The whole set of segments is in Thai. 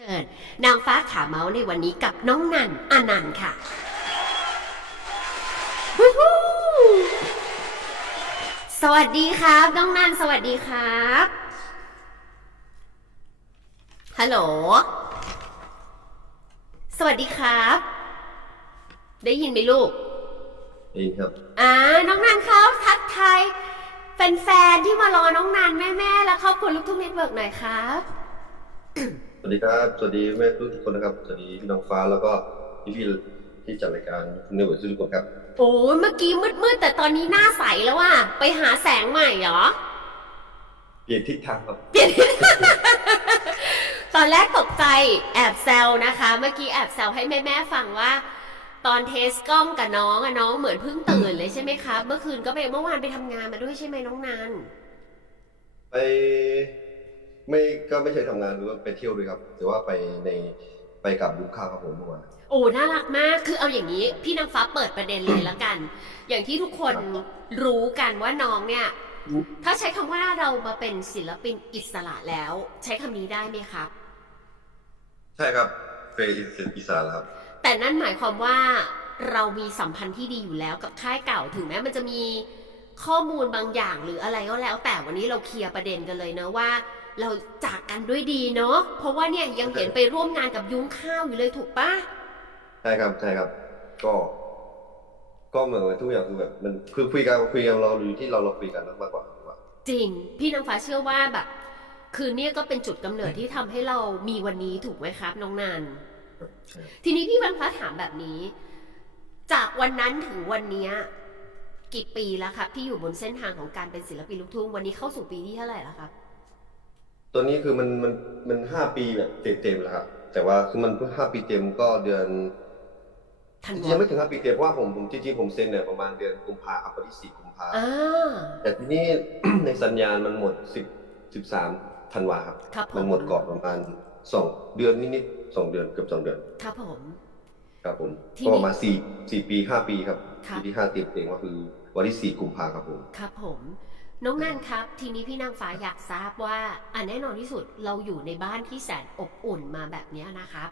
ชิญนางฟ้าขาเมาส์ในวันนี้กับน้องนันอนันต์ค่ะวู้ฮู้สวัสดีครับ น้องนันสวัสดีครับ ฮัลโหล สวัสดีครับ ได้ยินไหมลูก ดีครับ อ่า น้องนันครับทักทายแฟนๆที่มารอน้องนันแม่ๆและครอบครัวลูกทุ่งเน็ตเวิร์กหน่อยครับ สวัสดีครับ สวัสดีแม่ทุกคนนะครับ สวัสดีพี่น้องฟ้าแล้วก็พี่พี่ๆที่จัดรายการเนื้อหวทุกคนครับ โอ้ยเมื่อกี้มืดๆ แต่ตอนนี้หน้าใสแล้วว่ะ ไปหาแสงใหม่เหรอ เปลี่ยนทิศทางครับ เปลี่ยนตอนแรกตกใจแอบแซวนะคะ เมื่อกี้แอบแซวให้แม่ๆฟังว่า ตอนเทสกล้องกับน้องอะน้องเหมือนเพิ่งตื่นเลยใช่ไหมครับ เมื่อคืนก็ไปเมื่อวานไปทำงานมาด้วยใช่ไหมน้องนันไป ไม่ก็ไม่ใช่ทำงานหรือว่าไปเที่ยวด้วยครับ แต่ว่าไปในไปกับยุ้งข้าวครับผมเมื่อวาน โอ้ น่ารักมาก คือเอาอย่างนี้ พี่นางฟ้าเปิดประเด็นเลยละกัน อย่างที่ทุกคนรู้กันว่าน้องเนี่ย ถ้าใช้คำว่าเรามาเป็นศิลปินอิสระแล้ว ใช้คำนี้ได้ไหมครับใช่ครับเฟย์อีสานครับ แต่นั่นหมายความว่าเรามีสัมพันธ์ที่ดีอยู่แล้วกับค่ายเก่าถึงแม้มันจะมีข้อมูลบางอย่างหรืออะไรก็แล้ว แต่วันนี้เราเคลียร์ประเด็นกันเลยเนอะว่า เราจากกันด้วยดีเนาะเพราะว่าเนี่ยยังเห็นไปร่วมงานกับยุ้งข้าวอยู่เลยถูกปะใช่ครับใช่ครับ ก็ ก็เหมือนว่าทุกอย่างคือแบบมันคือคุยกันคุยกันเราอยู่ที่เราเราคุยกันมากกว่าผมว่า จริง พี่นางฟ้าเชื่อว่าแบบ คือเนี่ยก็เป็นจุดกำเนิดที่ทำให้เรามีวันนี้ถูกไหมครับ น้องนันใช่ทีนี้พี่นางฟ้าถามแบบนี้ จากวันนั้นถึงวันเนี้ยกี่ปีแล้วครับที่อยู่บนเส้นทางของการเป็นศิลปินลูกทุ่งวันนี้เข้าสู่ปีที่เท่าไหร่แล้วครับ ตัวนี้คือมันมันมันห้าปีแบบเต็มๆแล้วครับแต่ว่าคือมันเพิ่งห้าปีเต็มก็เดือนธันจวาริงๆยังไม่ถึงห้าปีเต็มเพราะว่าผมผมจริงๆผมเซ็นเนี่ยประมาณเดือนกุมภาครับวันที่สี่กุมภาอ่าแต่ทีนี้ในสัญญาณมันหมดสิบสิบสามธันวาครับครับผมันมหมดก่อนประมาณสองเดือนนิดๆสองเดือนเกือบสองเดือน ครับผม ครับผมทีนี้ก็ประมาณสี่สี่ปีห้าปีครับครับปีที่ห้าเต็มเต็มก็คือวันที่สี่กุมภาครับผม ครับผม น้องนันครับ ทีนี้พี่นางฟ้าอยากทราบว่าอะแน่นอนที่สุดเราอยู่ในบ้านที่แสนอบอุ่นมาแบบเนี้ยนะครับ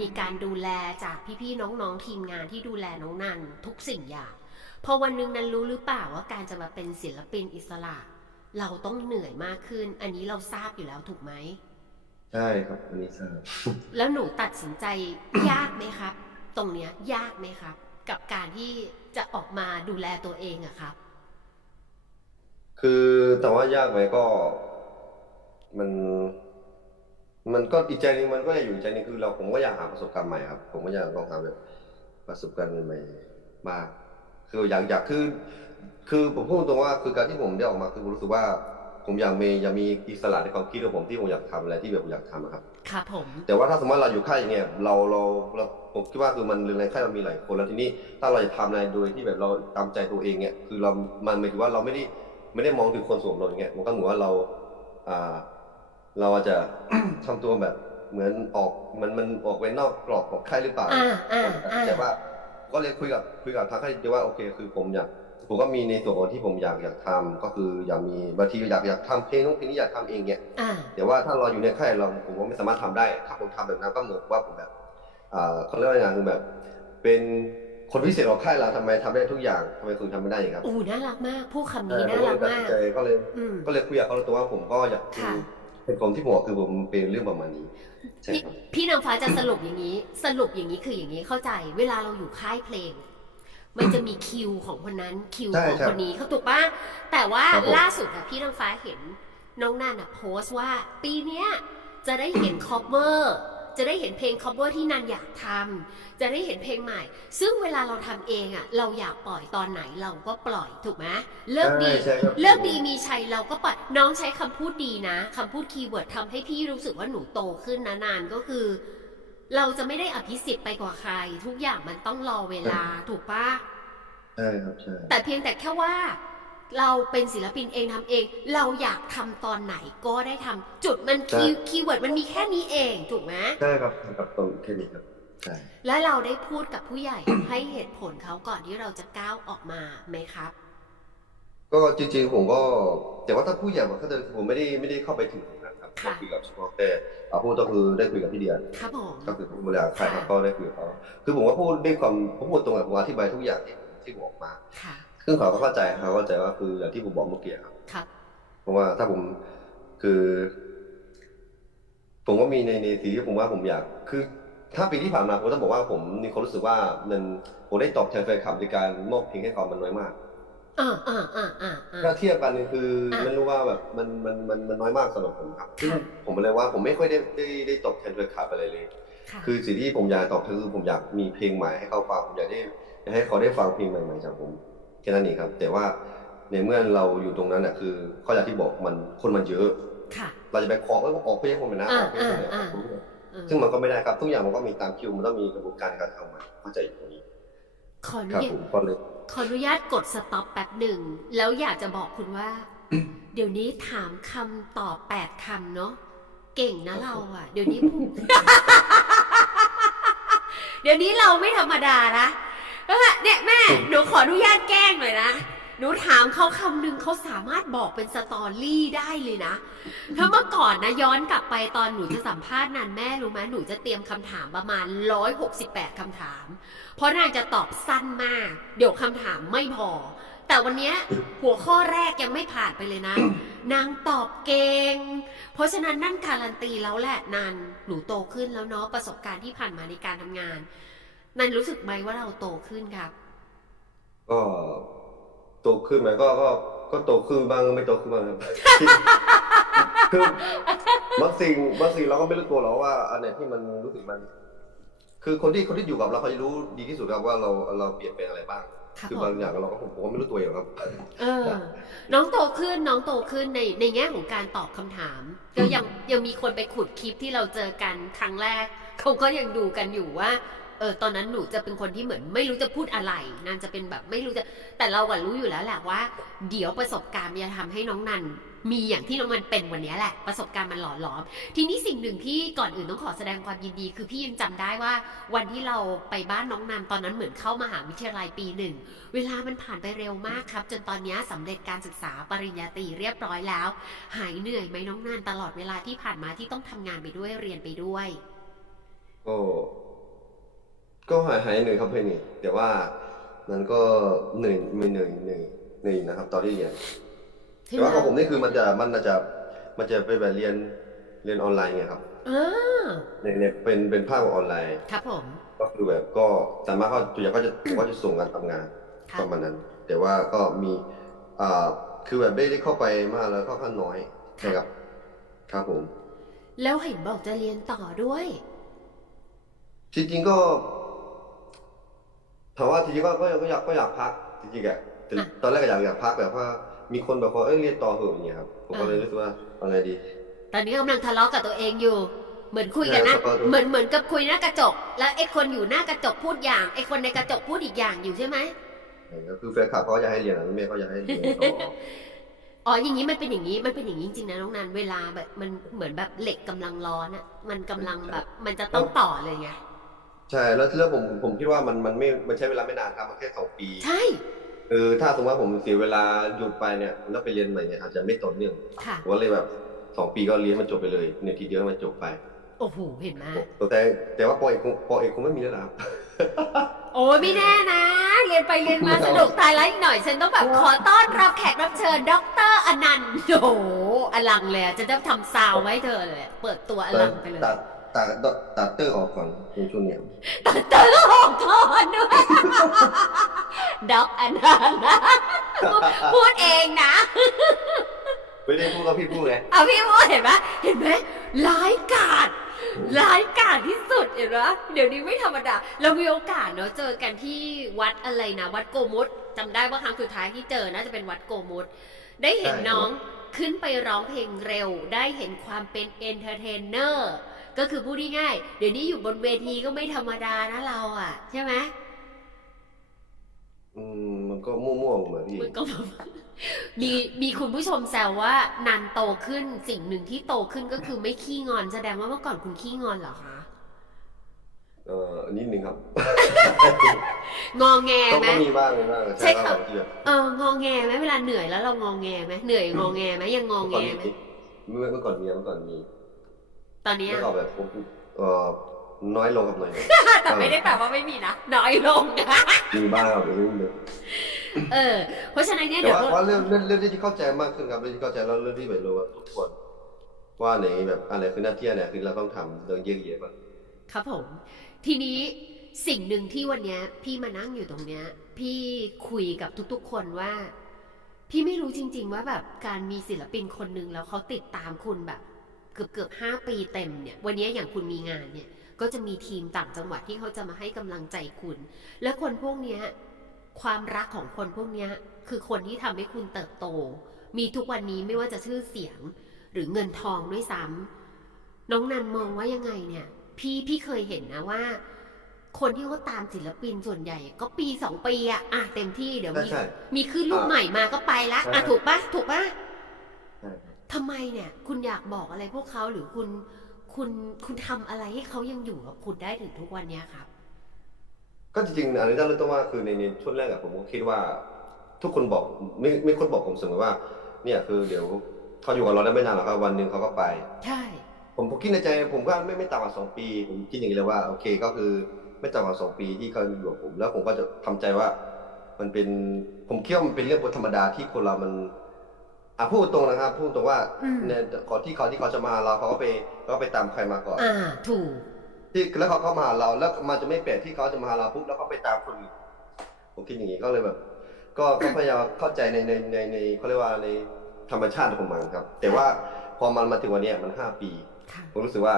มีการดูแลจากพี่ๆน้องๆทีมงานที่ดูแลน้องนันทุกสิ่งอย่าง พอวันหนึงนันรู้หรือเปล่าว่าการจะมาเป็นศิลปินอิสระ เราต้องเหนื่อยมากขึ้น อันนี้เราทราบอยู่แล้วถูกไหม ใช่ครับอันนี้ทราบ แล้วหนูตัดสินใจ ยากไหมครับ ตรงเนี้ยยากไหมครับ กับการที่จะออกมาดูแลตัวเองอะครับ คือแต่ว่ายากไหมก็ มัน มันก็อีกใจหนึงมันก็อยากอยู่อีกใจหนึงคือเราผมก็อยากหาประสบการณ์ใหม่ครับ ผมก็อยากลองหาแบบประสบการณ์ใหม่ๆมากคืออยากอยากคือ คือผมพูดตรงว่าคือการที่ผมได้ออกมาคือผมรู้สึกว่า ผมอยากมีอยากมีอิสระในความคิดของผมที่ผมอยากทำอะไรที่แบบผมอยากทำอะครับครับผม แต่ว่าถ้าสมมติเราอยู่ค่ายอย่างเงี้ยเราเราเราผมคิดว่าคือมันในค่ายเรามีหลายคนแล้วทีนี้ถ้าเราจะทำอะไรโดยที่แบบเราตามใจตัวเองเนี่ยคือเรา มันหมายถึงว่าเราไม่ได้ ไม่ได้มองถึงคนส่วนรวมอย่างเงี้ยมันก็เหมือนว่าเราอ่าเราอาจจะทำตัวแบบเหมือนออกมันมันออกไปนอกกรอบของค่ายหรือเปล่าอ่าอ่าอ่าแต่ว่าก็เลยคุยกับคุยกับทางค่ายดีว่าโอเค คือผมอยากผมก็มีในส่วนของที่ผมอยากอยากทำก็คืออยากมีบางทีอยากอยากทำเพลงนู้นเพลงนี้อยากทำเองเนี่ยอ่าแต่ว่าถ้าเราอยู่ในค่ายเราผมก็ไม่สามารถทำได้ ถ้าผมทำแบบนั้นก็เหมือนว่าผมแบบอ่าเขาเรียกว่าอย่างคือแบบ เป็น คนพิเศษของค่ายเราทำไมทำได้ทุกอย่างทำไมคุณทำไม่ได้อย่างครับอู้น่ารักมากพูดคำเอนี้อผมน่าก็รัเลกยตัดมาสิกนใจก็เลยอืม ก็เลยคุยกับเขาตัวว่าผมก็อยากคือค่ะ เป็นคนที่บอกคือผมเป็นเรื่องประมาณนี้ใช่พี่ครับ พี่นางฟ้าจะสรุปอย่างนี้ สรุปอย่างนี้คืออย่างนี้เข้าใจ เวลาเราอยู่ค่ายเพลง มันจะมีคิวของคนนั้นคิวใช่ของใช่คนนี้เขาถูกปะแต่ว่าครับผม ล่าสุดอะพี่นางฟ้าเห็นน้องนันอะโพสต์ว่า ปีเนี้ยจะได้เห็นคอ v เ r อร์ จะได้เห็นเพลงคอ v เ r อร์ที่นันอยากทำจะได้เห็นเพลงใหม่ ซึ่งเวลาเราทำเองอะเราอยากปล่อยตอนไหนเราก็ปล่อยถูกไหมเลิกดีใช่ใช่ครับ เลิกดีมีชัยเราก็ปล่อยน้องใช้คำพูดดีนะคำพูดคีย์เวิร์ดทำให้พี่รู้สึกว่าหนูโตขึ้นนะนานก็คือ เราจะไม่ได้อภิสิทธิ์ไปกว่าใคร ทุกอย่างมันต้องรอเวลาถูกปะ ใช่ครับใช่ แต่เพียงแต่แค่ว่า เราเป็นศิลปินเองทำเอง เราอยากทำตอนไหนก็ได้ทำจุดมันคีย์คีย์เวิร์ดมันมีแค่นี้เองถูกไหม ใช่ครับครับตรงแค่นี้ครับใช่และเราได้พูดกับผู้ใหญ่ ให้เหตุผลเขาก่อนที่เราจะก้าวออกมาไหมครับ ก็จริงๆผมก็ แต่ว่าถ้าผู้ใหญ่บอกเขาจะผมไม่ได้ไม่ได้เข้าไปถึงตรงนั้นครับครับค่ะก็คุยกับเฉพาะแต่เอาพูดก็คือได้คุยกับพี่เดียครับผม ก็คือผู้บริหารค่ายครับค่ะก็ได้คุยกับเขาคือผมว่าพูดด้วยความผมพูดตรงกับผมอธิบายทุกอย่างที่ที่ผมออกมา ค่ะ ซึ่งเขาก็เข้าใจเขาเข้าใจว่าคืออย่างที่ผมบอกเมื่อกี้ครับครับเพราะว่าถ้าผมคือ ผมก็มีในในสิ่งที่ผมว่าผมอยาก คือ ถ้าปีที่ผ่านมาผมต้องบอกว่าผมมีความรู้สึกว่ามันผมได้ตอบแทนแฟนคลับในการมอบเพลงให้เขามันน้อยมากอ่าอ่าอ่าอ่าอ่าถ้าเทียบกันเนี่ยคืออะไม่รู้ว่าแบบมันมันมันมันน้อยมากสำหรับผมครับซึ่งค่ะผมเลยว่าผมไม่ค่อยได้ได้ได้ตอบแทนแฟนคลับอะไรเลยค่ะคือสิ่งที่ผมอยากตอบคือผมอยากมีเพลงใหม่ให้เขาฟังผมอยากได้อยากให้เขาได้ฟังเพลงใหม่ๆจากผม แค่นั้นเองครับ แต่ว่าในเมื่อเราอยู่ตรงนั้นน่ะคือข้ออย่างที่บอกมันคนมันเยอะค่ะเราจะไปเคาะแล้วก็ออกเพลงผมไปนะอ่าออกเพลงผมเนี่ยอ่าออกเพลงผมเนี่ยเออซึ่งมันก็ไม่ได้ครับทุกอย่างมันก็มีตามคิวมันต้องมีกระบวนการการทำมันเข้าใจอยู่ตรงนี้ขออนุครับญาผตมก็เลยขออนุญาตกดสต็อปแป๊บหนึ่งแล้วอยากจะบอกคุณว่า เดี๋ยวนี้ถามคำตอบแปดคำเนาะเก่งนะเราอะ เดี๋ยวนี้พูดเดี๋ยวนี้เราไม่ธรรมดานะ เออเนี่ยแม่ หนูขออนุญาตแกล้งหน่อยนะ หนูถามเขาคำหนึ่งเขาสามารถบอกเป็นสตอรี่ได้เลยนะถ้าเมื่อก่อนนะย้อนกลับไปตอนหนูจะสัมภาษณ์นันแม่รู้ไหมหนูจะเตรียมคำถามประมาณ 168คำถาม เพราะนางจะตอบสั้นมาก เดี๋ยวคำถามไม่พอ แต่วันเนี้ยหัวข้อแรกยังไม่ผ่านไปเลยนะ นางตอบเก่ง เพราะฉะนั้นนั่นการันตีแล้วแหละนันหนูโตขึ้นแล้วเนาะประสบการณ์ที่ผ่านมาในการทำงาน นันรู้สึกไหมว่าเราโตขึ้นครับ ก็โตขึ้นไหมก็ก็ก็โตขึ้นบ้างไม่โตขึ้นบ้างครับ คือบางสิ่งบางสิ่งเราก็ไม่รู้ตัวหรอกว่าอันไหนที่มันรู้สึกมัน คือคนที่คนที่อยู่กับเราเขาจะรู้ดีที่สุดครับว่าเราเราเปลี่ยนแปลงอะไรบ้างครับคือผมบางอย่างเราก็ผมผมก็ไม่รู้ตัวเองหรอกครับ เออ น้องโตขึ้นน้องโตขึ้นในในแง่ของการตอบคำถามก็ยังยังมีคนไปขุดคลิปที่เราเจอกันครั้งแรก เขาก็ยังดูกันอยู่ว่า เออตอนนั้นหนูจะเป็นคนที่เหมือนไม่รู้จะพูดอะไรนันจะเป็นแบบไม่รู้จะแต่เราอะรู้อยู่แล้วแหละว่า เดี๋ยวประสบการณ์มันจะทำให้น้องนันมีอย่างที่น้องนันเป็นวันนี้แหละ ประสบการณ์มันหล่อหลอม ทีนี้สิ่งหนึ่งที่ก่อนอื่นต้องขอแสดงความยินดี คือพี่ยังจำได้ว่า วันที่เราไปบ้านน้องนันตอนนั้นเหมือนเข้ามหาวิทยาลัยปีหนึ่ง เวลามันผ่านไปเร็วมากครับ จนตอนนี้สำเร็จการศึกษาปริญญาตรีเรียบร้อยแล้ว หายเหนื่อยไหมน้องนันตลอดเวลาที่ผ่านมาที่ต้องทำงานไปด้วยเรียนไปด้วยก็ ก็หายหายเหนื่อยครับเพื่อนนี่แต่ว่ามันก็เหนื่อยไม่เหนื่อยเหนื่อยเหนื่อยนะครับ ตอนที่เรียนแต่ว่าของผมนี่คือมันจะมันจะมันจะเป็นแบบเรียนเรียนออนไลน์ไงครับเออเนี่ยเนี่ยเป็นเป็นภาคของออนไลน์ ครับผม ก็คือแบบก็สามารถเขาตัวอย่างก็จะผมก็จะส่งการทำงานครัปบระมาณนั้น แต่ว่าก็มีอ่าคือแบบไม่ได้เข้าไปมากแล้วก็ค่อนข้างน้อยนะครับ ครับผม แล้วเห็นบอกจะเรียนต่อด้วย จริงๆก็ ถามว่าจริงๆก็ก็ก็อยากก็อยากพักจริงๆอะแต่อะ ตอนแรกก็อยากอยากพักแบบว่ามีคนแบบว่าเอ้ยเรียนต่อเถอะอย่างเงี้ยครับผมก็เลยรู้สึกว่าเอาไงดี ตอนนี้กำลังทะเลาะกับตัวเองอยู่ เหมือนคุยกันนะ ใช่ครับ เหมือนเหมือนกับคุยหน้ากระจก แล้วไอ้คนอยู่หน้ากระจกพูดอย่าง ไอ้คนในกระจกพูดอีกอย่างอยู่ใช่ไหมก็คือแฟนคลับเขาก็อยากให้เรียนอะแม่ก็อยากให้เรียนต่อ อ๋อ อย่างนี้มันเป็นอย่างนี้ มันเป็นอย่างนี้จริงๆนะน้องนัน เวลาแบบมันเหมือนแบบเหล็กกำลังร้อนอะมันกำลังแบบ มันจะต้องต่อเลยไง ใช่แล้วแล้วผมผมคิดว่ามันมันไม่มันใช้เวลาไม่นานครับมันแค่สองปีใช่เออถ้าสมมติว่าผมเสียเวลาหยุดไปเนี่ยแล้วไปเรียนใหม่เนี่ยอาจจะไม่ต่อเนื่องค่ะผมก็เลยแบบสองปีก็เรียนมันจบไปเลยเนี่ยทีเดียวมันจบไปโอ้โหเห็นไหมแต่แต่ว่าปอเอกคงปอเอกคงไม่มีแล้วล่ะครับโอ้ยไม่แน่นะ เรียนไปเรียนมาสนุกตายแล้วอีกหน่อย ฉันต้องแบบขอต้อนรับแขกรับเชิญดรอนันต์โอ้โหอลังเลยอะจะต้องทำซาวไว้เธอเลย เปิดตัวอลังไปเลย ตัดตัดตัดตัดเตอร์ออกก่อนในช่วงเนี้ยตัดเตอร์ออกก่อนด้วยด็อกอนันต์นะพูดเองนะไม่ได้พูดก็พี่พูดไงเอาพี่พูดเห็นไหมเห็นไหมร้ายกาจร้ายกาจที่สุดเห็นไหมเดี๋ยวนี้ไม่ธรรมดา เรามีโอกาสเนาะเจอกันที่วัดอะไรนะ วัดโกมุตจำได้ว่าครั้งสุดท้ายที่เจอน่าจะเป็นวัดโกมุตได้เห็นน้องขึ้นไปร้องเพลงเร็ว ได้เห็นความเป็นเอนเตอร์เทนเนอร์ ก็คือพูดง่ายๆเดี๋ยวนี้อยู่บนเวทีก็ไม่ธรรมดานะเราอะ ใช่ไหมอืมมันก็มั่วๆเหมือนพี่มันก็แบบมีมีคุณผู้ชมแซวว่านันโตขึ้นสิ่งหนึ่งที่โตขึ้นก็คือไม่ขี้งอนแสดงว่าเมื่อก่อนคุณขี้งอนเหรอคะเออนิดนึงครับ งอแงก็ไหมก็มีบ้างมีบ้างใช่ใช่ค่ะบางทีแบบเอองอแงไหมเวลาเหนื่อยแล้วเรางอแงไหมเหนื่อยงอแงไหมยังงอแงความไหมนิดเมื่อเมื่อก่อนมีเมื่อก่อนมี ตอนเนี้ยแล้วก็แบบผมเอ่อน้อยลงกับหน่อยหนึ่งแต่ไม่ได้แปลว่าไม่มีนะ น้อยลงนะ มีบ้างครับเรื่องนึงเออ เพราะฉะนั้นเนี่ยแต่เดี๋ยวว่าว่าเรื่องเรื่องเรื่องที่เข้าใจมากขึ้นครับเรื่องที่เข้าใจแล้วเรื่องที่แบบรู้ว่าทุกคนว่าไหนแบบอะไรคือหน้าที่อะไรคือเราต้องทำเรื่องเยอะแยะมากครับผม ทีนี้สิ่งหนึ่งที่วันเนี้ย พี่มานั่งอยู่ตรงเนี้ย พี่คุยกับทุกๆคนว่า พี่ไม่รู้จริง ๆ ว่าแบบการมีศิลปินคนหนึ่งแล้วเขาติดตามคุณแบบ เกือบเกือบห้าปีเต็มเนี่ย วันนี้อย่างคุณมีงานเนี่ย ก็จะมีทีมต่างจังหวัดที่เขาจะมาให้กำลังใจคุณ และคนพวกเนี้ยความรักของคนพวกเนี้ยคือคนที่ทำให้คุณเติบโต มีทุกวันนี้ไม่ว่าจะชื่อเสียงหรือเงินทองด้วยซ้ำน้องนันมองว่ายังไงเนี่ย พี่พี่เคยเห็นนะว่า คนที่เขาตามศิลปินส่วนใหญ่ ก็ปีสองปีอะอะเต็มที่เดี๋ยวใช่มีใช่มีขึ้นลูกอ่าใหม่มาก็ไปละใช่อะถูกปะถูกปะใช่ครับ ทำไมเนี่ยคุณอยากบอกอะไรพวกเขาหรือคุณคุณคุณทำอะไรให้เขายังอยู่กับคุณได้ถึงทุกวันเนี้ยครับ ก็จริงๆอันนี้ต้องเริ่มต้นว่าคือในในช่วงแรกอะผมก็คิดว่า ทุกคนบอกไม่ไม่คนบอกผมเสมอว่า เนี่ยคือเดี๋ยวเขาอยู่กับเราได้ไม่นานหรอกครับวันหนึ่งเขาก็ไป ใช่ ผมผมคิดในใจผมก็ไม่ไม่ต่ำกว่าสองปี ผมคิดอย่างนี้เลยว่าโอเคก็คือไม่ต่ำกว่าสองปีที่เขาอยู่กับผม แล้วผมก็จะทำใจว่า มันเป็นผมคิดว่ามันเป็นเรื่องธรรมดาที่คนเรามัน อะพูดตรงนะครับพูดตรงว่าอืม เนี่ยก่อนที่เขาที่เขาจะมาหาเราเขาก็ไปเขาก็ไปตามใครมาก่อน อ่า ถูก ที่แล้วเขาเข้ามาหาเราแล้วมันจะไม่แปลกที่เขาจะมาหาเราปุ๊บแล้วเขาไปตามคนอื่นผมคิดอย่างนี้ก็เลยแบบ ก็ก็พยายามเข้าใจในในในในเขาเรียกว่าในธรรมชาติของมันครับ แต่ว่าพอมันมาถึงวันเนี้ยมันห้าปี ค่ะ ผมรู้สึกว่า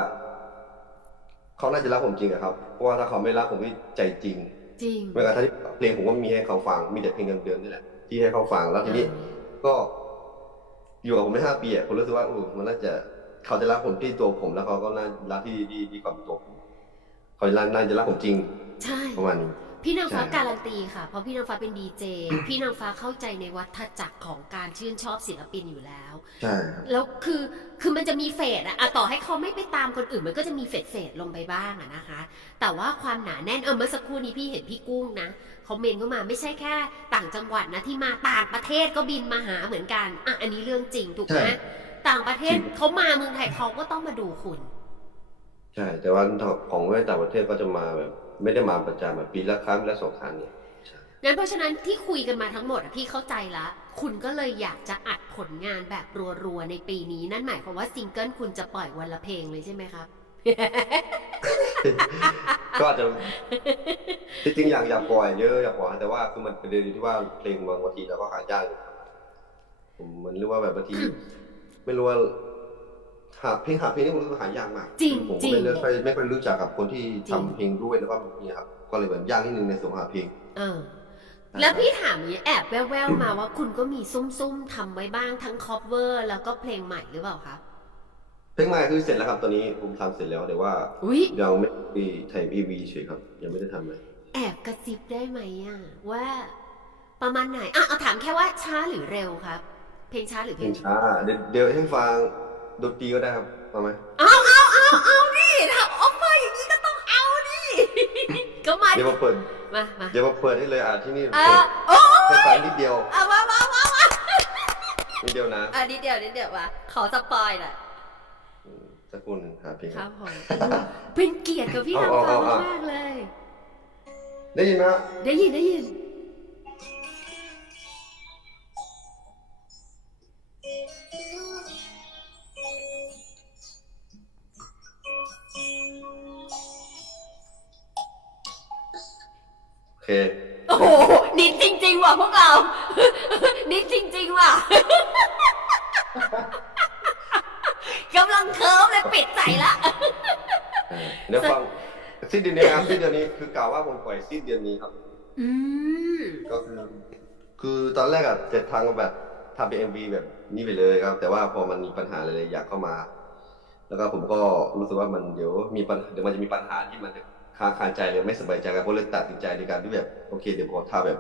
เขาน่าจะรักผมจริงอะครับเพราะว่าถ้าเขาไม่รักผมที่ใจจริงจริง แม้กระทั่งที่เพลงผมก็ไม่มีให้เขาฟังมีแต่เพลงเดิมๆนี่แหละที่ให้เขาฟังแล้วทีนี้ ก็ อยู่กับผมได้ห้าปีอะผมรู้สึกว่าเออมันน่าจะเขาจะรักผมที่ตัวผมแล้วเขาก็น่ารักที่ที่ที่ความเป็นตัวผมเขาจะรักน่าจะรักผมจริงใช่ประมาณนี้ พี่นางฟ้าใช่การันตีค่ะ เพราะพี่นางฟ้าเป็นดีเจ พี่นางฟ้าเข้าใจในวัฏจักรของการชื่นชอบศิลปินอยู่แล้ว ใช่ครับแล้วคือคือมันจะมีเฟดอะอะต่อให้เขาไม่ไปตามคนอื่นมันก็จะมีเฟดเฟดลงไปบ้างอะนะคะ แต่ว่าความหนาแน่นเออเมื่อสักครู่นี้พี่เห็นพี่กุ้งนะเขาเมนเข้ามาไม่ใช่แค่ ต่างจังหวัดนะที่มาต่างประเทศก็บินมาหาเหมือนกันอะอันนี้เรื่องจริงถูกไหมใช่ต่างประเทศเขามาเมืองไทยเขาก็ต้องมาดูคุณ ใช่ แต่ว่าของในต่างประเทศก็จะมาแบบ ไม่ได้มาประจำแบบปีละครั้งปีละสองครั้งเนี่ยใช่งั้นเพราะฉะนั้นที่คุยกันมาทั้งหมดอะพี่เข้าใจละคุณก็เลยอยากจะอัดผลงานแบบรัวๆในปีนี้นั่นหมายความว่าซิงเกิลคุณจะปล่อยวันละเพลงเลยใช่ไหมครับก็อาจจะจริงๆอยากอยากปล่อยเยอะอยากปล่อยแต่ว่าคือมันประเด็นอยู่ที่ว่าเพลงบางทีเราก็หายากอยู่ครับผมมันเรียกว่าแบบบางทีไม่รู้ว่า หาเพลงหาเพลงนี่มันรู้สึกหายากมากจริงผมจริก็งไม่ค่อยไม่ค่อยรู้จักกับคนที่จริงทำเพลงด้วยแล้วก็เนี่ยครับก็เลยแบบยากนิดนึงในส่วนหาเพลง เออ แล้วพี่ถามอย่างนี้แอบแว่วๆมาว่าคุณก็มีซุ่มๆทำไว้บ้างทั้งคอ v เวอร์ แล้วก็เพลงใหม่หรือเปล่าครับเพลงใหม่คือเสร็จแล้วครับตอนนี้ผมทำเสร็จแล้วแต่ว่าอุ๊ย ยังไม่ได้ถ่ายพีวีเฉยครับ ยังไม่ได้ทำเลยแอบกระซิบได้ไหมอะว่า ประมาณไหนอะเอาถามแค่ว่าช้าหรือเร็วครับ เพลงช้าหรือเพเพลลงงช้าเดี๋ยวเดี๋ยวให้ฟัง ดนตรีก็ได้ครับเอาไหมเอาเอาเอาเอาดิทำออฟเฟอร์อย่างนี้ก็ต้องเอาดิ ก็มาเดี๋ยวมาเปิด มามาเดี๋ยวมาเปิดให้เลยอะที่นี่อะเปิดโอ้ให้ฟังนิดเดียวอะมามามามานิดเดียวนะอะนิดเดียวนิดเดียวมาขอสปอยหน่อยอืมสักครู่หนึงหาเพลงครับผมเป็นเกียรติกับพี่เอาทางฟ้าเอาเอามากๆเลย ได้ยินไหมฮะได้ยินได้ยิน โอเคโอ้โหนิดจริง ๆ ว่ะพวกเรา นิดจริง ๆ ว่ะกำลังเคิร์ฟเลยปิดใจละอ่าเดี๋ยวฟังสิ้นเดือนนี้ครับสิ้นเดือนนี้คือกล่าวว่าผมปล่อยสิ้นเดือนนี้ครับ อืม ก็คือคือตอนแรกอะเจ็ดทางแบบทำเป็นเอ็มวีแบบนี้ไปเลยครับ แต่ว่าพอมันมีปัญหาหลายๆอย่างเข้ามา แล้วก็ผมก็รู้สึกว่ามันเดี๋ยวมีปัญเดี๋ยวมันจะมีปัญหาที่มันจะ ค้างคาใจหรือไม่สบายใจกันก็เลยตัดสินใจในการที่แบบโอเคเดี๋ยวผมขอทำแบบ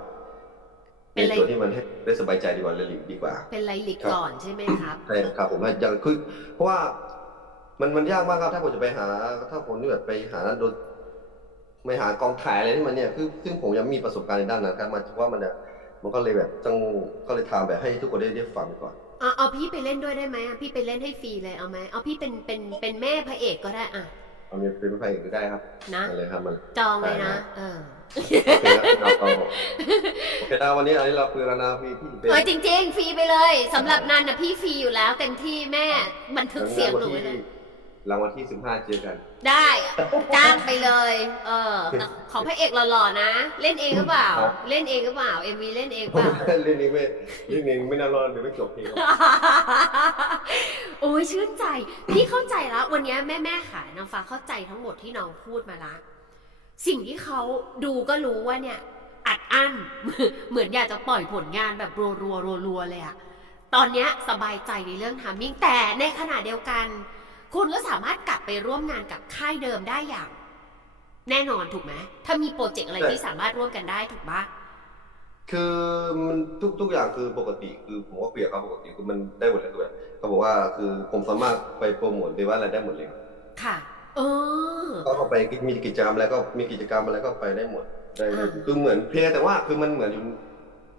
เป็ในนไรส่วนที่มันให้ได้สบายใจดีกว่าเลยดีกว่า เป็นไรลิกก่อนใช่ไหมครับใช่ครับผมว่าอย่างคือเพราะว่ามันมันยากมากครับถ้าผมจะไปหา ถ้าผมนี่แบบไปหาโดนไม่หากองถ่ายอะไรที่มันเนี่ยคือซึ่งผมยังไม่มีประสบการณ์ในด้านนั้นครับมันว่ามันเนี่ยมันก็เลยแบบต้องก็เลยทำแบบให้ทุกคนได้ได้ฟังก่อนเอาเอาพี่ไปเล่นด้วยได้ไหมอะพี่ไปเล่นให้ฟรีเลยเอาไหมเอาพี่เป็นเป็นเป็นแม่พระเอกก็ได้อะ เอามีเป็นไฟก็ได้ครับนะมาเลยครับมัน จองเลยนะ เออโอเคครับเราเอาโอเคนะวันนี้อันนี้เราคุยแล้วนะพี่พี่เป็นเออจริง ๆ ฟรีไปเลยสำหรับนันนะพี่ฟรีอยู่แล้วเต็มที่แม่บันทึกเสียงหนูไว้เลย รางวัลที่สิบห้าเจอกัน ได้จ้างไปเลย เออแต่ขอพระเอกหล่อๆนะ เล่นเองหรือเปล่า ครับ เล่นเองหรือเปล่า เอ็มวีเล่นเองผเปมล่าเล่นนี้ไม่เล่นนี้ไม่น่ารอดเดี๋ยวไม่จบเพลงครับโอ้ยชื่นใจ พี่เข้าใจแล้ว วันนี้แม่แม่ๆขายนางฟ้าเข้าใจทั้งหมดที่น้องพูดมาละ สิ่งที่เขาดูก็รู้ว่าเนี่ย อัดอั้น เหมือนอยากจะปล่อยผลงานแบบรัวรัวรัวรัวๆเลยอะตอนเนี้ยสบายใจในเรื่องทามมิ่งแต่ในขณะเดียวกัน คุณก็สามารถกลับไปร่วมงานกับค่ายเดิมได้อย่าง แน่นอนถูกไหมถ้ามีโปรเจกต์อะไรใช่ที่สามารถร่วมกันได้ถูกปะคือมันทุกทุกอย่างคือปกติคือผมว่าเปรียบครับปกติคือมันได้หมดเลยคือแบบเขาบอกว่าคือผมสามารถไปโปรโมทหรือว่าอะไรได้หมดเลยครับค่ะ เออก็เข้าไปมีกิจกรรมอะไรก็มีกิจกรรมอะไรก็ไปได้หมดได้ได้อ่าคือเหมือนเพียงแต่ว่าคือมันเหมือนอยู่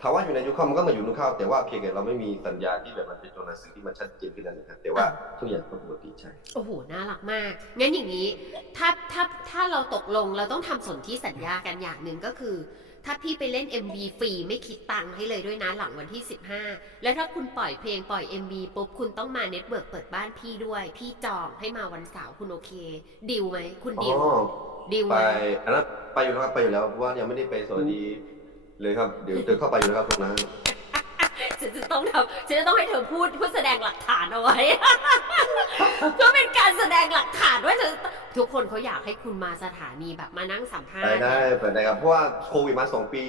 ถามว่าอยู่ในยุคเข้ามันก็เหมาอยู่ยุคเข้าแต่ว่าเพียงแต่เราไม่มีสัญญาที่แบบมันเป็นตัวหนังสือที่มันชัดเจนขึ้นนั่นเองครับแต่ว่าทุกอย่างก็ปกติใช่ โอ้โห น่ารักมาก งั้นอย่างนี้ ถ้าถ้าถ้าเราตกลงเราต้องทำสนธิสัญญากันอย่างหนึ่งก็คือ ถ้าพี่ไปเล่น MV ฟรีไม่คิดตังค์ให้เลยด้วยนะหลังวันที่ 15 แล้วถ้าคุณปล่อยเพลงปล่อย MV ปุ๊บคุณต้องมาเน็ตเบิร์กเปิดบ้านพี่ด้วย พี่จองให้มาวันเสาร์คุณโอเคดิวไหมคุณอ๋ดิวอดิวไปไหมอันนั้นไปอยู่แล้วครับไปอยู่แล้วเพราะว่ายังไม่ได้ไปสวัสดี เลยครับ เดี๋ยวเดินเข้าไปอยู่แล้วครับตรงนั้นฉันจะต้องทำฉันจะต้องให้เธอพูดเพื่อแสดงหลักฐานเอาไว้ เพื่อเป็นการแสดงหลักฐานว่าเธอทุกคนเขาอยากให้คุณมาสถานีแบบมานั่งสัมภาไปษณ์ได้ไปได้ครับเพราะว่าโควิดมาสองปี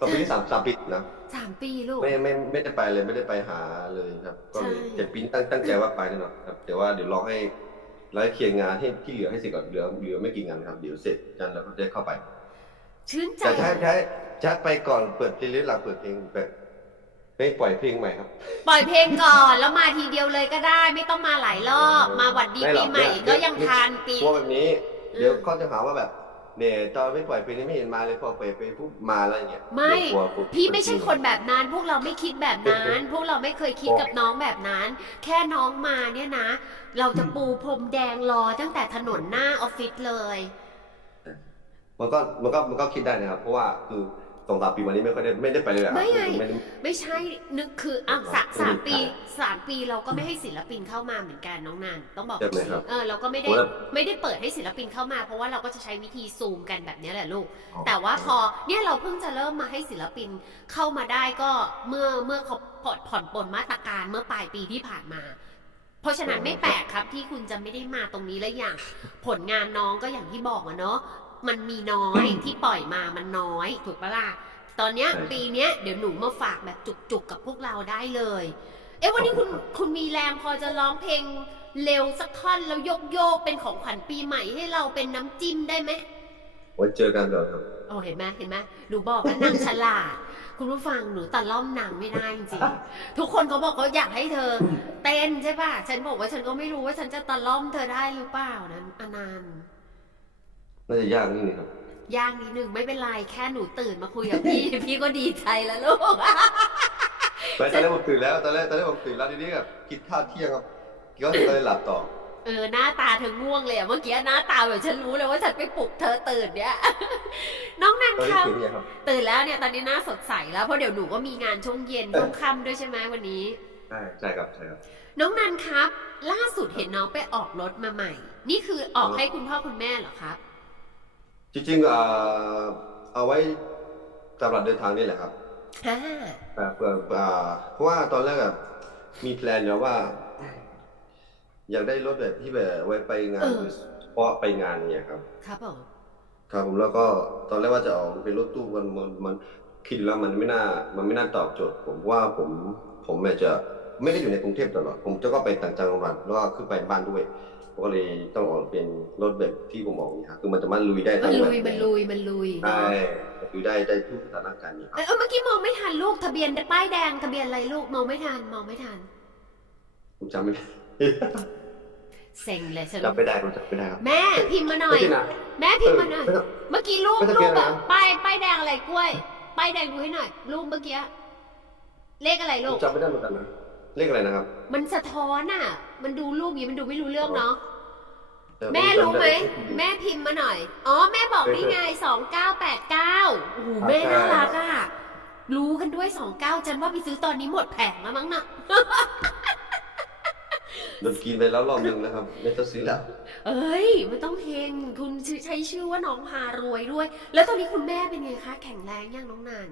สองปีที่สามสามปีนะสามปีลูก ไม่ไม่ไม่ได้ไปเลยไม่ได้ไปหาเลยครับ ก็เลยใช่เจ็ดปีตั้งตั้งใจว่าไปแน่นอนครับแต่ว่าเดี๋ยวรอให้เราให้เคลียร์งานที่ที่เหลือให้เสร็จก่อนเหลือเหลือไม่กี่งานครับเดี๋ยวเสร็จกันแล้วก็จะเข้าไปชื่นใจแต่ใช้ใช้ ใช้ไปก่อนเปิดเพลงหรือหลังเปิดเพลงแบบเพลงปล่อยเพลงใหม่ครับ ปล่อยเพลงก่อนแล้วมาทีเดียวเลยก็ได้ ไม่ต้องมาหลายรอบ มาหวัดดีไม่หรปีอกใหม่เนี่ยก็ยังทานปีกลัวแบบนี้อืมเดี๋ยวเขาจะหาว่าแบบเนี่ยตอนไม่ปล่อยเพลงนี้ไม่เห็นมาเลยพอเปิดเพลงปุ๊บมาแล้วอย่างเงี้ยไม่เดี๋ยวกลัวปุ๊บพี่ไม่ใช่คนแบบนั้น พวกเราไม่คิดแบบนั้น พวกเราไม่เคยคิดกับน้องแบบนั้น แค่น้องมาเนี่ยนะ เราจะปูพรมแดงรอตั้งแต่ถนนหน้าออฟฟิศเลย มันก็มันก็มันก็คิดได้นะครับเพราะว่าคือ สองสามปีมานี้ไม่ค่อยได้ไม่ได้ไปเลยอะไม่ไงไม่ได้ ไม่ใช่นึกคืออะสะอืมสามปีสามปีเราก็ไม่ให้ศิลปินเข้ามาเหมือนกันน้องนันต้องบอกใช่ไหมครับเออเราก็ไม่ได้โอ้แล้วไม่ได้เปิดให้ศิลปินเข้ามา เพราะว่าเราก็จะใช้วิธีซูมกันแบบนี้แหละลูก อ๋อ แต่ว่าพอเนี่ยเราเพิ่งจะเริ่มมาให้ศิลปินเข้ามาได้ก็เมื่อเมื่อเขาผ่อนผ่อนปลนมาตรการเมื่อปลายปีที่ผ่านมา เพราะฉะนั้นไม่แปลกครับที่คุณจะไม่ได้มาตรงนี้และอย่าง ผลงานน้องก็อย่างที่บอกอะเนาะ มันมีน้อยที่ปล่อยมามันน้อย ถูกปะล่ะตอนเนี้ยใช่ปีเนี้ยเดี๋ยวหนูมาฝากแบบจุกๆกับพวกเราได้เลย เอ๊ะวันนี้คุณคุณมีแรงพอจะร้องเพลงเร็วสักท่อนแล้วโยกโยกๆเป็นของขวัญปีใหม่ให้เราเป็นน้ำจิ้มได้ไหมไว้เจอกันก่อนครับโอ้เห็นไหมเห็นไหมหนูบอกแล้วนางฉลาด คุณผู้ฟังหนูตะล่อมนางไม่ได้จริงๆทุกคนเขาบอกเขาอยากให้เธอ เต้นใช่ป่ะ ฉันบอกว่าฉันก็ไม่รู้ว่าฉันจะตะล่อมเธอได้หรือเปล่านั้นอนันต์ น่าจะยากนิดนึงครับ ยากนิดนึงไม่เป็นไรแค่หนูตื่นมาคุยกับพี่ พี่ก็ดีใจแล้วลูกไม่ตอนแรกผมตื่นแล้วตอนแรกตอนแรกผมตื่นแล้วทีนี้แบบกินข้าวเที่ยงครับกินข้าวเสร็จก็เลยหลับต่อ เออหน้าตาเธอง่วงเลยอะเมื่อกี้หน้าตาแบบฉันรู้เลยว่าฉันไปปลุกเธอตื่นเนี่ย น้องนันตอนนี้ครับตื่นยังครับตื่นแล้วเนี่ยตอนนี้หน้าสดใสแล้วเพราะเดี๋ยวหนูก็มีงานช่วงเย็นช่วงค่ำด้วยใช่ไหมวันนี้ใช่ใช่ครับใช่ครับน้องนันครับ ล่าสุดเห็นน้องไปออกรถมาใหม่ นี่คือออกให้คุณพ่อคุณแม่เหรอครับ จริงๆเอ่อเอาไว้สำหรับเดินทางนี่แหละครับฮ่าแบบเอ่ออ่าเพราะว่าตอนแรกอะมีแพลนแล้วว่า อยากได้รถแบบที่แบบไว้ไปงานโดยเฉพาะไปงานเนี่ยครับ ครับผมครับผมแล้วก็ตอนแรกว่าจะเอาเป็นรถตู้มันมันมันคิดดูแล้วมันไม่น่ามันไม่น่าตอบโจทย์ ผมเพราะว่าผมผมอาจจะไม่ได้อยู่ในกรุงเทพตลอดผมจะก็ไปต่างจังหวัดแล้วก็ขึ้นไปบ้านด้วย ผมก็เลยต้องออกเป็นรถแบบที่ผมบอกนี่ครับคือมันจะมันลุยได้มัทั้นงลุแบบยมันลุยมันลุยได้เนาะลุยได้ได้ทุกสถานการณ์นี่ครับ เอ้ยเอ้ยเมื่อกี้มองไม่ทันลูกทะเบียนป้ายแดงทะเบียนอะไรลูกมองไม่ทันมองไม่ทันผมจำไม่ได้เซ็งเลยฉันจำไม่ได้ผมจำไม่ได้ครับแม่พิมพ์มาหน่อยไม่ใช่นะแม่พิมพ์มาหน่อย เออ เมื่อกี้รูปไม่ทะรูเบียปนแบบอะไรนะป้ายป้ายแดงอะไรกล้วยป้ายแดงดูให้หน่อยรูปเมื่อกี้เลขอะไรผลูมกจำไม่ได้เหมือนกันนะ เลขอะไรนะครับ มันสะท้อนอะ มันดูรูปนี้มันดูไม่รู้เรื่องเนาะเดี๋ยวแม่รู้ไหมผจำด้แม่พิมพ์มาหน่อย อ๋อ แม่บอกนี่ไงสองเก้าแปดเก้าโอ้โหแม่น่ารักอะ รู้กันด้วยสองเก้าฉันว่าไปซื้อตอนนี้หมดแผงแล้วมั้งนะโดนกินไปแล้วรอบนึงนะครับ ไม่ต้องซื้อแล้วเอ้ยมันต้องเฮงคุณใช้ชื่อว่าน้องพารวยด้วย แล้วตอนนี้คุณแม่เป็นไงคะ แข็งแรงยังน้องนัน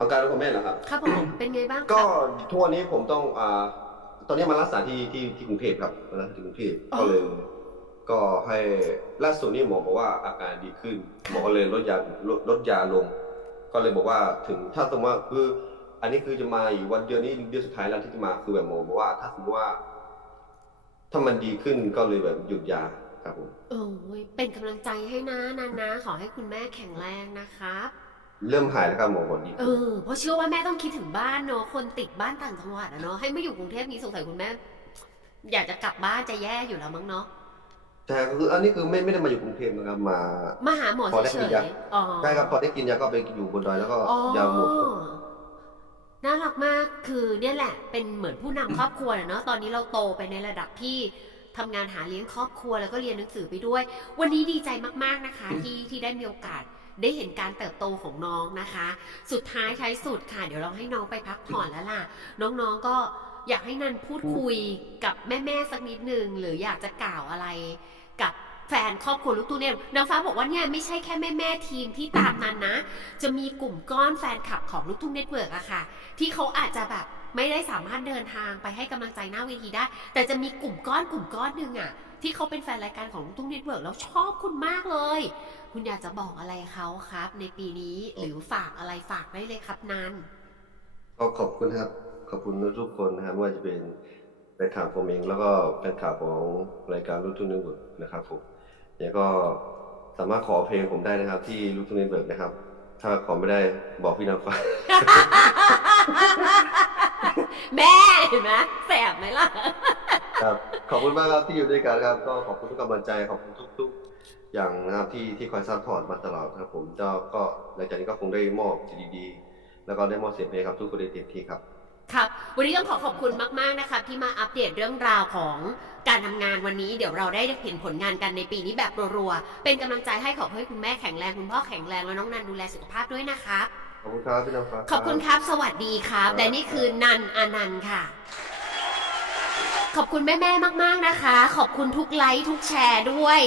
อาการของแม่เหรอครับ ครับผมเป็นไงบ้างก็ครับทุกวันนี้ผมต้องอ่าตอนนี้มารักษาที่ที่ที่กรุงเทพครับมารักษาที่กรุงเทพอ๋อก็เลยก็ให้ล่าสุดนี่หมอบอกว่าอาการดีขึ้นหมอก็เลยลดยาลดลดยาลง ก็เลยบอกว่าถึงถ้าสมมติว่าคือ อันนี้คือจะมาอีกวันเดียวนี้เดือนสุดท้ายแล้วที่จะมาคือแบบหมอบอกว่า ถ้าสมมติว่า ถ้ามันดีขึ้นก็เลยแบบหยุดยาครับผมโอ้ยเป็นกำลังใจให้นะนันนะ ขอให้คุณแม่แข็งแรงนะครับ เริ่มหายแล้วครับหมอบอกดีเอขึ้นอเพราะเชื่อว่าแม่ต้องคิดถึงบ้านเนาะคนติดบ้านต่างจังหวัดอะเนาะให้มาอยู่กรุงเทพนี้สงสัยคุณแม่ อยากจะกลับบ้านจะแย่อยู่แล้วมั้งเนาะแต่คืออันนี้คือไม่ไม่ได้มาอยู่กรุงเทพนะครับมา มาหาหมอพอได้เฉกิยนยา ๆอ๋อ ใช่ครับพอได้กินยาก็ไปอยู่บนดอยแล้วก็อ๋อยาหมด น่ารักมาก คือเนี่ยแหละ เป็นเหมือนผู้นำครอบครัวแหละเนาะ ตอนนี้เราโตไปในระดับที่ทำงานหาเลี้ยงครอบครัวแล้วก็เรียนหนังสือไปด้วย วันนี้ดีใจมากๆนะคะ ที่ที่ได้มีโอกาส ได้เห็นการเติบโตของน้องนะคะ สุดท้ายท้สุดค่ะ เดี๋ยวเราให้น้องไปพักผ่อนแล้วล่ะ น้องๆก็อยากให้นันพูดคุยกับแม่ๆสักนิดนึง หรืออยากจะกล่าวอะไรกับแฟนครอบครัวลูกตุ้งเนี่ยนางฟ้าบอกว่าเนี่ยไม่ใช่แค่แม่ๆทีมที่ตามนันนะ จะมีกลุ่มก้อนแฟนคลับของลูกทุ่งเน็ตเวิร์กอะค่ะ ที่เขาอาจจะแบบไม่ได้สามารถเดินทางไปให้กำลังใจหน้าเวทีได้ แต่จะมีกลุ่มก้อนกลุ่มก้อนหนึ่งอะที่เขาเป็นแฟนรายการของลูกทุ่งเน็ตเวิร์กแล้วชอบคุณมากเลย คุณอยากจะบอกอะไรเขาครับ ในปีนี้หรือฝากอะไรฝากได้เลยครับนันก็ขอบคุณครับ ขอบคุณทุกคนนะครับไม่ว่าจะเป็นแฟนคลับผมเองแล้วก็แฟนคลับของรายการลูกทุ่งเน็ตเวิร์กนะครับผมเนี่ยก็สามารถขอเพลงผมได้นะครับ ที่ลูกทุ่งเน็ตเวิร์กนะครับ ถ้าขอไม่ได้บอกพี่นางฟ้าแม่เห็นไหมแสบไหมล่ะครับข อบคุณมากครับที่อยู่ด้วยกันครับ ก็ขอบคุณทุกกำลังใจขอบคุณทุก ๆ อย่างนะครับที่ที่คอยซัพพอร์ตมาตลอดครับ ผมก็ก็หลังจากนี้ก็คงได้มอบสิ่งดีๆแล้วก็ได้มอบเสียงเพลงครับทุกคนได้เต็มที่ครับครับ วันนี้ต้องขอขอบคุณมาก ๆ นะครับที่มาอัปเดตเรื่องราวของการทำงานวันนี้ เดี๋ยวเราได้เห็นผลงานกันในปีนี้แบบรัวๆ เป็นกำลังใจให้ขอให้คุณแม่แข็งแรงคุณพ่อแข็งแรงแล้วน้องนันดูแลสุขภาพด้วยนะครับขอบคุณครับพี่นางฟ้าขอบคุณครับ สวัสดีครับ และนี่คือนันอนันต์ค่ะ ขอบคุณแม่ ๆ มาก ๆ นะคะ ขอบคุณทุกไลค์ทุกแชร์ด้วย